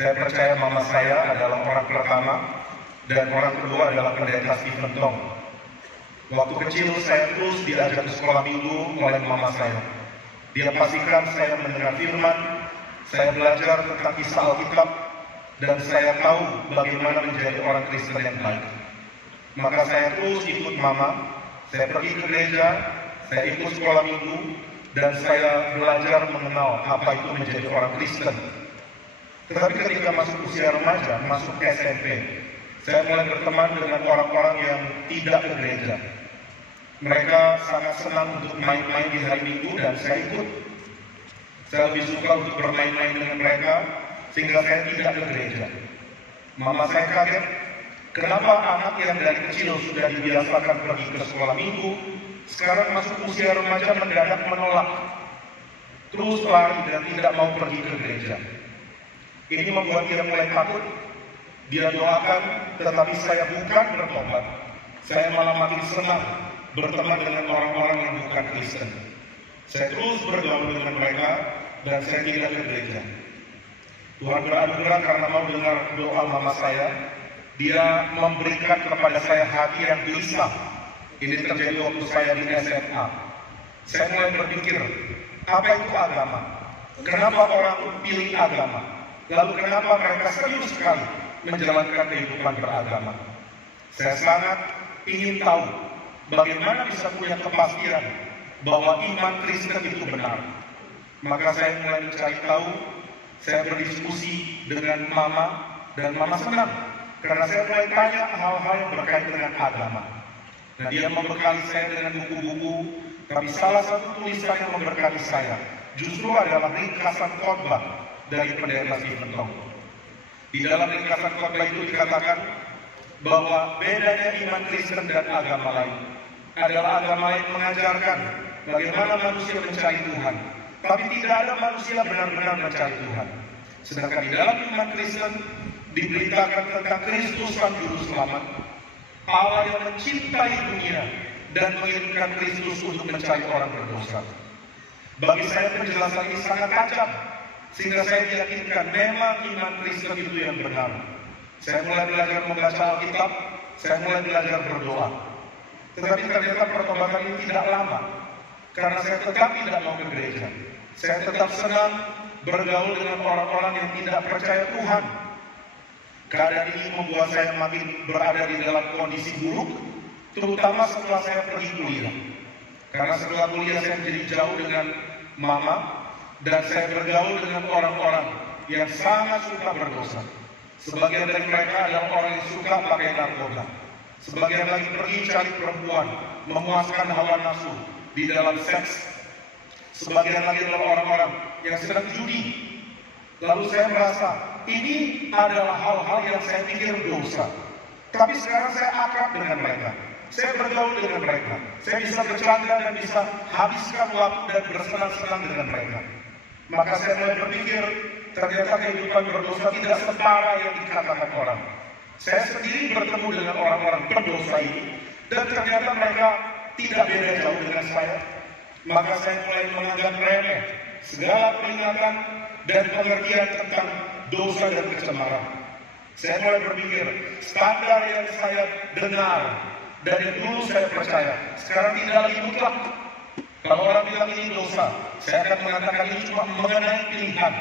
Saya percaya mama saya adalah orang pertama dan orang kedua adalah pendeta Stephen Tong. Waktu kecil saya terus diajak ke sekolah minggu oleh mama saya. Dia pastikan saya mendengar firman, saya belajar tentang kisah Alkitab, dan saya tahu bagaimana menjadi orang Kristen yang baik. Maka saya terus ikut mama, saya pergi ke gereja, saya ikut sekolah minggu, dan saya belajar mengenal apa itu menjadi orang Kristen. Tetapi ketika masuk usia remaja, masuk SMP, saya mulai berteman dengan orang-orang yang tidak ke gereja. Mereka sangat senang untuk main-main di hari Minggu dan saya ikut. Saya lebih suka untuk bermain-main dengan mereka sehingga saya tidak ke gereja. Mama saya kaget, kenapa anak yang dari kecil sudah dibiasakan pergi ke sekolah Minggu, sekarang masuk usia remaja mendadak menolak, terus lari dan tidak mau pergi ke gereja. Ini membuat dia mulai takut. Dia doakan, tetapi saya bukan bertobat. Saya malah makin senang berteman dengan orang-orang yang bukan Kristen. Saya terus bergaul dengan mereka dan saya tidak ke gereja. Tuhan beranugerah karena mau dengar doa mama saya. Dia memberikan kepada saya hati yang gelisah. Ini terjadi waktu saya di SMA. Saya mulai berpikir, apa itu agama? Kenapa orang pilih agama? Lalu kenapa mereka serius sekali menjalankan kehidupan beragama? Saya sangat ingin tahu bagaimana bisa punya kepastian bahwa iman Kristen itu benar. Maka saya mulai mencari tahu, saya berdiskusi dengan mama, dan mama senang karena saya mulai tanya hal-hal yang berkait dengan agama. Nah, dia membekali saya dengan buku-buku, tapi salah satu tulisan yang memberkati saya justru adalah ringkasan khotbah dari pendeta Stephen Tong. Di dalam ringkasan khotbah itu dikatakan bahwa bedanya iman Kristen dan agama lain adalah agama lain mengajarkan bagaimana manusia mencari Tuhan, tapi tidak ada manusia benar-benar mencari Tuhan. Sedangkan di dalam iman Kristen diberitakan tentang Kristus Sang Juru Selamat, Allah yang mencintai dunia dan mengirimkan Kristus untuk mencari orang berdosa. Bagi saya penjelasan ini sangat tajam, sehingga saya yakinkan memang iman Kristen itu yang benar. Saya mulai belajar membaca Alkitab, saya mulai belajar berdoa. Tetapi ternyata pertobatan ini tidak lama, karena saya tetap tidak mau ke gereja. Saya tetap senang bergaul dengan orang-orang yang tidak percaya Tuhan. Keadaan ini membuat saya makin berada di dalam kondisi buruk, terutama setelah saya pergi kuliah. Karena setelah kuliah saya menjadi jauh dengan mama, dan saya bergaul dengan orang-orang yang sangat suka berdosa. Sebagian dari mereka adalah orang yang suka pakai narkoba. Sebagian lagi pergi cari perempuan, memuaskan hawa nafsu di dalam seks. Sebagian lagi adalah orang-orang yang sedang judi. Lalu saya merasa ini adalah hal-hal yang saya pikir dosa. Tapi sekarang saya akrab dengan mereka. Saya bergaul dengan mereka. Saya bisa bercanda dan bisa habiskan waktu dan bersenang-senang dengan mereka. Maka saya mulai berpikir, ternyata kehidupan berdosa tidak separah yang dikatakan orang. Saya sendiri bertemu dengan orang-orang berdosa ini, dan ternyata mereka tidak beda jauh dengan saya. Maka saya mulai menganggap remeh segala peringatan dan pengertian tentang dosa dan kecemaran. Saya mulai berpikir, standar yang saya dengar dari dulu saya percaya, sekarang tidak lagi mutlak. Kalau orang bilang ini dosa, saya akan mengatakan ini cuma mengenai pilihan.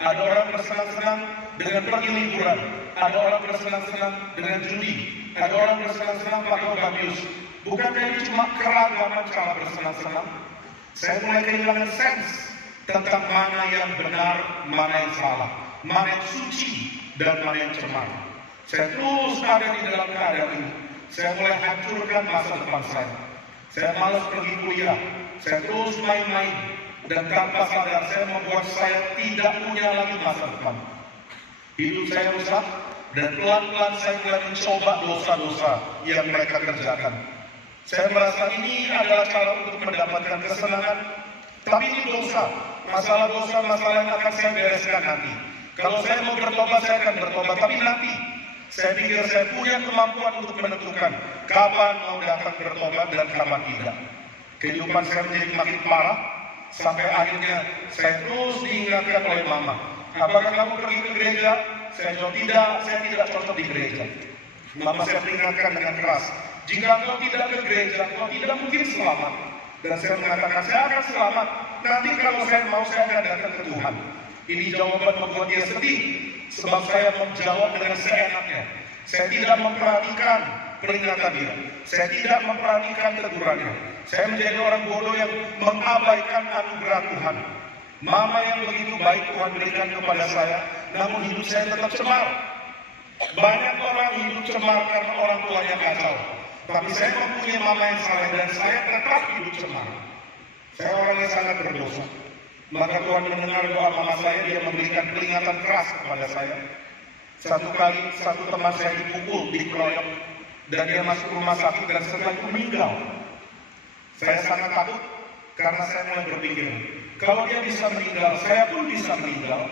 Ada orang bersenang-senang dengan pergi liburan, ada orang bersenang-senang dengan judi, ada orang bersenang-senang pakai obat bius. Bukankah ini cuma keragaman cara bersenang-senang? Saya mulai kehilangan sense tentang mana yang benar, mana yang salah, mana yang suci, dan mana yang cemar. Saya terus ada di dalam keadaan ini. Saya mulai hancurkan masa depan saya. Saya malas pergi kuliah. Saya terus main-main. Dan tanpa sadar saya membuat saya tidak punya lagi masa depan. Hidup saya rusak. Dan pelan-pelan saya mulai mencoba dosa-dosa yang mereka kerjakan. Saya merasa ini adalah cara untuk mendapatkan kesenangan. Tapi ini dosa. Masalah dosa, masalah yang akan saya bereskan nanti. Kalau saya mau bertobat, saya akan bertobat. Tapi nanti, saya pikir saya punya kemampuan untuk menentukan kapan mau datang bertobat dan kapan tidak. Kehidupan saya menjadi makin parah, sampai akhirnya saya terus diingatkan oleh mama. Apakah kamu pergi ke gereja? Saya jawab tidak, saya tidak cocok di gereja. Mama saya peringatkan dengan keras, jika engkau tidak ke gereja, engkau tidak mungkin selamat. Dan saya mengatakan, saya akan selamat. Nanti kalau saya mau, saya akan datang ke Tuhan. Ini jawaban membuat dia sedih, sebab saya menjawab dengan seenaknya. Saya tidak memperhatikan peringatan dia. Saya tidak memperhatikan tegurannya. Saya menjadi orang bodoh yang mengabaikan anugerah Tuhan. Mama yang begitu baik Tuhan berikan kepada saya, namun hidup saya tetap cemar. Banyak orang hidup cemar karena orang tuanya kacau. Tapi saya mempunyai mama yang saleh dan saya tetap hidup cemar. Saya orang yang sangat berdosa. Maka Tuhan mendengar doa mama saya, dia memberikan peringatan keras kepada saya. Satu kali, satu teman saya dipukul, dikeroyok, dan dia masuk rumah sakit dan setelah itu meninggal. Saya sangat takut karena saya mulai berpikir, kalau dia bisa meninggal, saya pun bisa meninggal.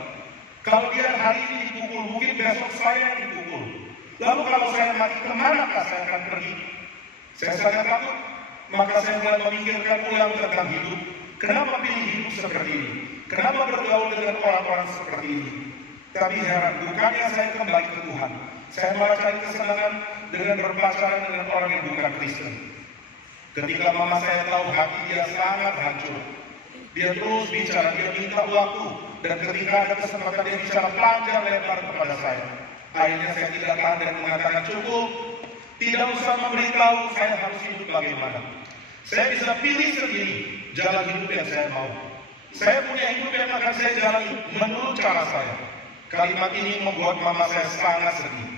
Kalau dia hari ini dipukul, mungkin besok saya yang dipukul. Lalu kalau saya mati, kemanakah saya akan pergi? Saya sangat takut, maka saya mulai memikirkan ulang tentang hidup. Kenapa pilih hidup seperti ini? Kenapa bergaul dengan orang-orang seperti ini? Tapi heran, bukannya saya kembali ke Tuhan. Saya malah cari kesenangan dengan berpacaran dengan orang yang bukan Kristen. Ketika mama saya tahu, hati dia sangat hancur. Dia terus bicara, dia minta waktu. Dan ketika ada kesempatan dia bicara panjang lebar kepada saya. Akhirnya saya tidak tahan dan mengatakan, cukup. Tidak usah memberitahu saya harus hidup bagaimana. Saya bisa pilih sendiri jalan hidup yang saya mau. Saya punya hidup yang akan saya jalani menurut cara saya. Kalimat ini membuat mama saya sangat sedih.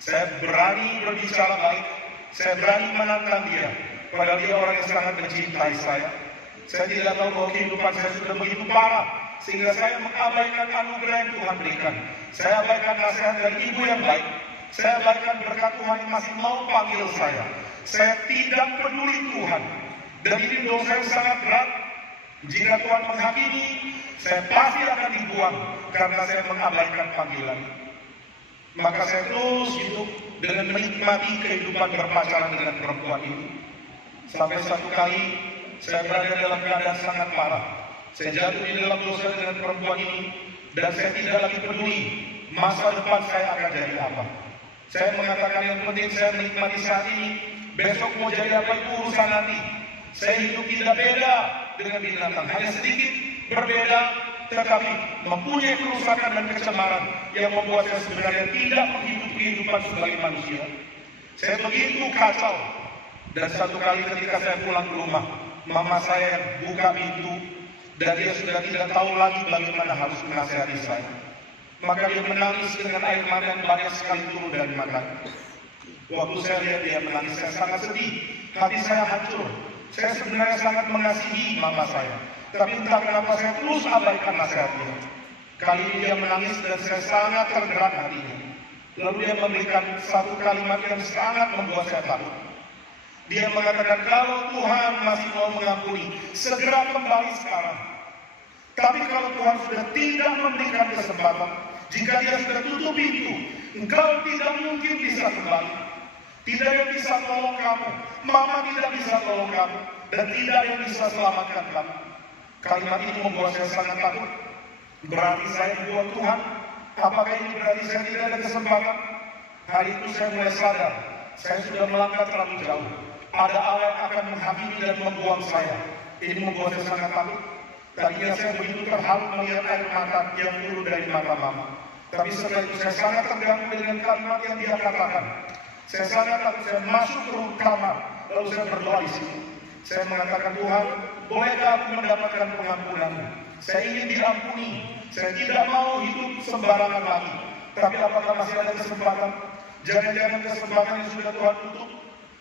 Saya berani berbicara baik. Saya berani menantang dia. Padahal dia orang yang sangat mencintai saya. Saya tidak tahu bahwa kehidupan saya sudah begitu parah, sehingga saya mengabaikan anugerah yang Tuhan berikan. Saya abaikan nasihat dari ibu yang baik. Saya abaikan berkat Tuhan yang masih mau panggil saya. Saya tidak peduli Tuhan. Dan ini dosa yang sangat berat. Jika Tuhan menghakimi, saya pasti akan dibuang karena saya mengabaikan panggilan. Maka saya terus hidup dengan menikmati kehidupan berpacaran dengan perempuan ini. Sampai satu kali saya berada dalam keadaan sangat parah. Saya jatuh di dalam dosa dengan perempuan ini dan saya tidak lagi peduli masa depan saya akan jadi apa. Saya mengatakan yang penting saya menikmati saat ini. Besok mau jadi apa itu urusan nanti. Saya hidup tidak beda dengan binatang, hanya sedikit berbeda, tetapi mempunyai kerusakan dan kecemaran yang membuat saya sebenarnya tidak menghidup kehidupan sebagai manusia. Saya begitu kacau. Dan satu kali ketika saya pulang ke rumah, mama saya buka pintu dan dia sudah tidak tahu lagi bagaimana harus menasihati saya. Maka dia menangis dengan air mata yang banyak sekali turun dari matanya. Waktu saya lihat dia menangis, saya sangat sedih. Hati saya hancur. Saya sebenarnya sangat mengasihi mama saya. Tapi entah kenapa saya terus abaikan nasihatnya. Kali ini dia menangis dan saya sangat tergerak hatinya. Lalu dia memberikan satu kalimat yang sangat membuat saya takut. Dia mengatakan, kalau Tuhan masih mau mengampuni, segera kembali sekarang. Tapi kalau Tuhan sudah tidak memberikan kesempatan, jika dia sudah tutup pintu, engkau tidak mungkin bisa kembali. Tidak ada yang bisa tolong kamu, mama tidak bisa tolong kamu, dan tidak ada yang bisa selamatkan kamu. Kalimat ini membuat saya sangat takut. Berarti saya buat Tuhan? Apakah ini berarti saya tidak ada kesempatan? Hari itu saya mulai sadar, saya sudah melangkah terlalu jauh. Ada Allah yang akan menghakimi dan membuang saya. Ini membuat saya sangat takut. Tadinya saya begitu terharu melihat air mata yang turun dari mata mama. Tapi setelah itu saya sangat terganggu dengan kalimat yang dia katakan. Saya sangat takut, saya masuk ke kamar, lalu saya berdoa di sini. Saya mengatakan, Tuhan, bolehkah aku mendapatkan pengampunan-Mu? Saya ingin diampuni. Saya tidak mau hidup sembarangan lagi. Tapi apakah masih ada kesempatan? Jangan-jangan kesempatan yang sudah Tuhan tutup.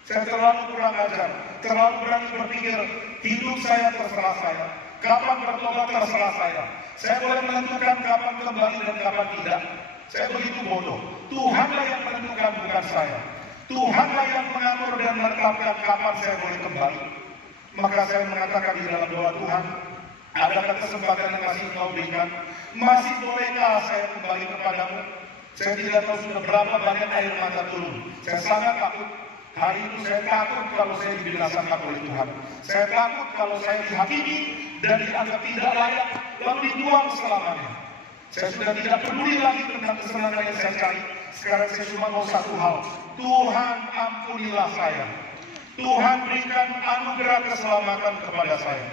Saya terlalu kurang ajar, terlalu berani berpikir, hidup saya terserah saya. Kapan bertobat terserah saya. Saya boleh menentukan kapan kembali dan kapan tidak. Saya begitu bodoh. Tuhanlah yang menentukan, bukan saya. Tuhanlah yang mengatur dan menetapkan kapan saya boleh kembali. Maka saya mengatakan di dalam doa, Tuhan, adakah kesempatan yang masih Engkau berikan? Masih bolehkah saya kembali kepadamu? Saya tidak tahu sudah berapa banyak air mata turun. Saya sangat takut. Hari itu saya takut kalau saya dibinasakan oleh Tuhan. Saya takut kalau saya dihakimi dan dianggap tidak layak, lalu dibuang selamanya. Saya sudah tidak peduli lagi tentang kesenangan yang saya cari. Sekarang saya cuma mau satu hal. Tuhan ampunilah saya. Tuhan berikan anugerah keselamatan kepada saya.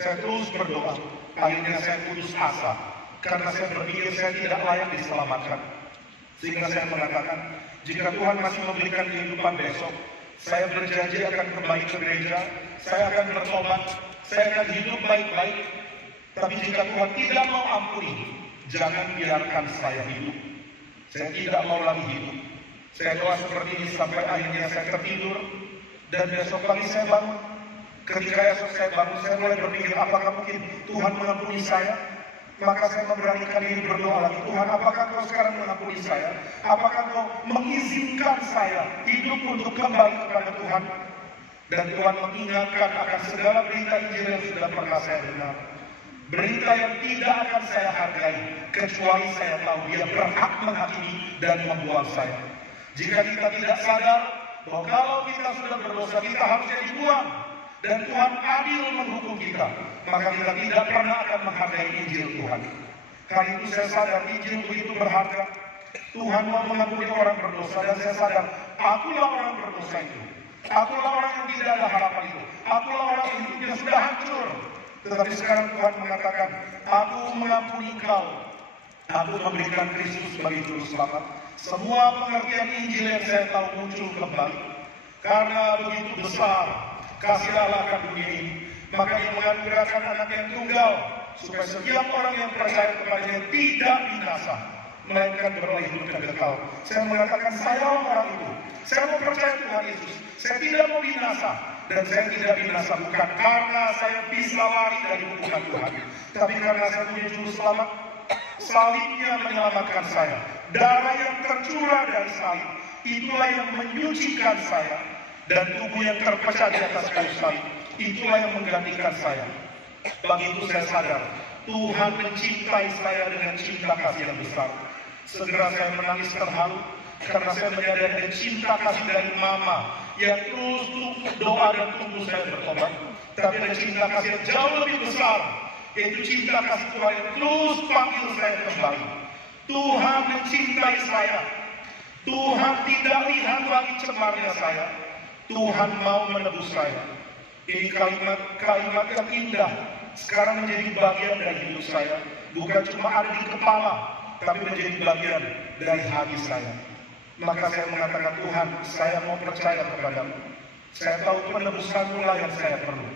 Saya terus berdoa. Akhirnya saya putus asa. Karena saya berpikir saya tidak layak diselamatkan. Sehingga saya mengatakan, jika Tuhan masih memberikan kehidupan besok, saya berjanji akan kembali ke gereja, saya akan bertobat, saya akan hidup baik-baik. Tapi jika Tuhan tidak mau ampuni, jangan biarkan saya hidup. Saya tidak mau lagi hidup. Saya doa seperti ini sampai akhirnya saya tertidur. Dan besok pagi saya bangun. Ketika esok saya bangun, saya mulai berpikir, apakah mungkin Tuhan mengampuni saya? Maka saya memberanikan diri berdoa lagi, Tuhan, apakah Kau sekarang mengampuni saya? Apakah Kau mengizinkan saya hidup untuk kembali kepada Tuhan? Dan Tuhan mengingatkan akan segala berita Injil yang sudah pernah saya dengar. Berita yang tidak akan saya hargai, kecuali saya tahu Dia berhak menghakimi dan membuang saya. Jika kita tidak sadar bahwa kalau kita sudah berdosa, kita harusnya dibuang. Dan Tuhan adil menghukum kita, maka kita tidak pernah akan menghargai Injil Tuhan. Karena itu saya sadar Injil begitu berharga. Tuhan mau mengampuni orang berdosa, dan saya sadar akulah orang berdosa itu. Akulah orang yang tidak ada harapan itu. Akulah orang yang hidupnya sudah hancur. Tetapi sekarang Tuhan mengatakan, aku mengampuni kau. Aku memberikan Kristus sebagai juru selamat. Semua pengertian Injil yang saya tahu muncul kembali. Karena begitu besar kasih Allah akan dunia ini, maka Dia menganugerahkan anak yang tunggal, supaya setiap orang yang percaya kepadanya tidak binasa, melainkan beroleh hidup yang kekal. Saya mengatakan, saya orang itu. Saya mau percaya Tuhan Yesus. Saya tidak mau binasa. Dan saya tidak binasa bukan karena saya bisa lari dari hukuman Tuhan, tapi karena saya punya juru selamat. Salibnya menyelamatkan saya. Darah yang tercurah dari salib, itulah yang menyucikan saya. Dan tubuh yang terpecah di atas kayu salib, itulah yang menggantikan saya. Begitu saya sadar, Tuhan mencintai saya dengan cinta kasih yang besar. Segera saya menangis terharu, karena saya menyadari cinta kasih dari Mama yang terus doa dan tunggu saya bertobat. Tapi ada cinta kasih yang jauh lebih besar, yaitu cinta kasih Tuhan yang terus panggil saya kembali. Tuhan mencintai saya. Tuhan tidak lihat lagi cemarnya saya. Tuhan mau menebus saya. Ini kalimat yang indah. Sekarang menjadi bagian dari hidup saya. Bukan cuma ada di kepala, tapi menjadi bagian dari hati saya. Maka saya mengatakan, Tuhan, saya mau percaya kepadamu. Saya tahu penebusan-Mu lah yang saya perlu.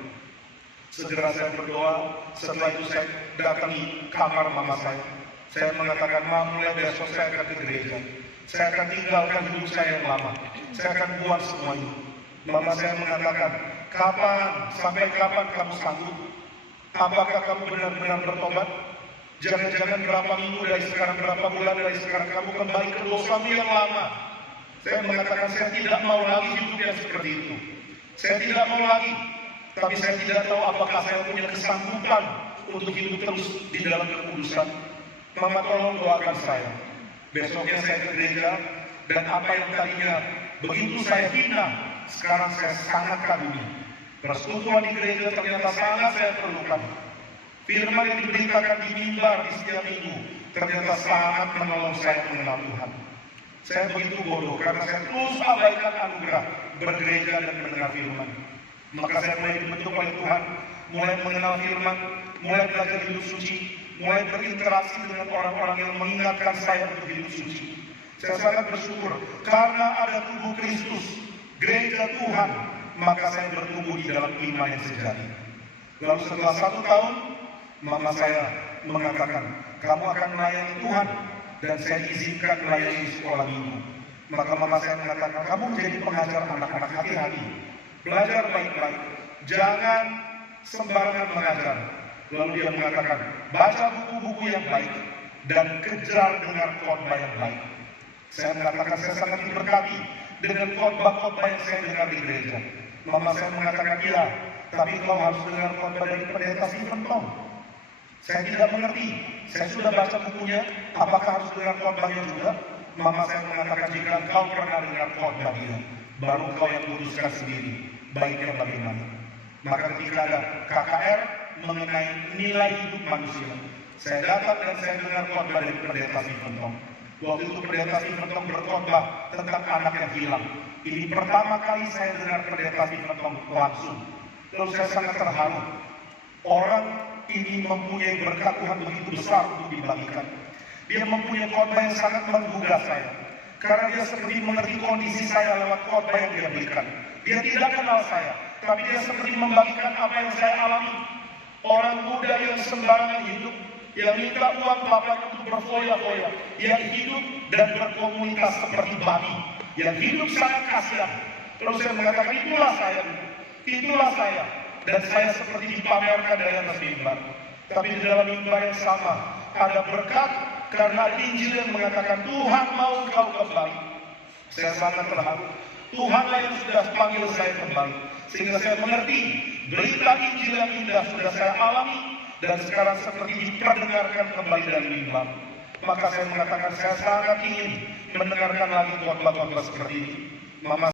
Segera saya berdoa. Setelah itu saya datangi kamar mama saya. Saya mengatakan, Mama, mulai besok saya akan ke gereja. Saya akan tinggalkan hidup saya yang lama. Saya akan buat semua itu. Mama saya mengatakan, sampai kapan kamu sanggup? Apakah kamu benar-benar bertobat? Jangan-jangan berapa minggu dari sekarang, berapa bulan dari sekarang kamu kembali ke dosamu yang lama. Saya mengatakan, saya tidak mau lagi hidup yang seperti itu. Saya tidak mau lagi. Tapi saya tidak tahu apakah saya punya kesanggupan untuk hidup terus di dalam kekudusan. Mama, tolong doakan saya. Besoknya saya ke gereja, dan apa yang tadinya begitu saya hina, sekarang saya sangat kagumi. Persekutuan di gereja ternyata sangat saya perlukan. Firman yang diberitakan di mimbar di setiap minggu ternyata sangat menolong saya mengenal Tuhan. Saya begitu bodoh karena saya terus abaikan anugerah bergereja dan mendengar firman. Maka saya mulai dibentuk oleh Tuhan, mulai mengenal firman, mulai belajar hidup suci, mulai berinteraksi dengan orang-orang yang mengingatkan saya untuk hidup suci. Saya sangat bersyukur karena ada tubuh Kristus, gereja Tuhan, maka saya bertumbuh di dalam iman yang sejati. Lalu setelah 1 tahun, mama saya mengatakan, kamu akan melayani Tuhan, dan saya izinkan melayani sekolah minggu. Maka mama saya mengatakan, kamu menjadi pengajar anak-anak, hati-hati, belajar baik-baik, jangan sembarangan mengajar. Lalu dia mengatakan, baca buku-buku yang baik, dan kejar dengar khotbah yang baik. Saya mengatakan, saya sangat diberkati dengan khotbah-khotbah yang saya dengar di gereja. Mama saya mengatakan, iya, tapi kau harus dengar khotbah dari pendeta Stephen Tong. Saya tidak mengerti. Saya sudah baca bukunya, apakah harus dengar khotbahnya juga? Mama saya mengatakan, jika kau pernah dengar khotbah dia, baru kau yang putuskan sendiri, baiknya bagaimana. Maka ketika ada KKR mengenai nilai hidup manusia, Saya datang dan saya dengar khotbah dari Pendeta Siventong. Waktu itu Pendeta Siventong berkhotbah tentang anak yang hilang. Ini pertama kali saya dengar Pendeta Siventong langsung. Lalu saya sangat terharu. Orang ini mempunyai berkat Tuhan begitu besar untuk dibagikan. Dia mempunyai khotbah yang sangat menggugah saya. Karena dia seperti mengerti kondisi saya lewat khotbah yang dia berikan. Dia tidak kenal saya, tapi dia seperti membagikan apa yang saya alami. Orang muda yang sembarangan hidup, yang minta uang bapaknya untuk berfoya-foya, yang hidup dan berkomunitas seperti babi, yang hidup sangat kasihan. Lalu saya mengatakan, itulah saya, dan saya seperti dipamerkan dari atas mimbar. Tapi di dalam mimbar yang sama ada berkat karena Injil yang mengatakan Tuhan mau kau kembali. Saya sangat terharu. Tuhanlah yang sudah panggil saya kembali, sehingga saya mengerti berita Injil yang indah sudah saya alami dan sekarang seperti diperdengarkan kembali dari mimbar. Maka saya mengatakan saya sangat ingin mendengarkan lagi khotbah-khotbah seperti ini. Mama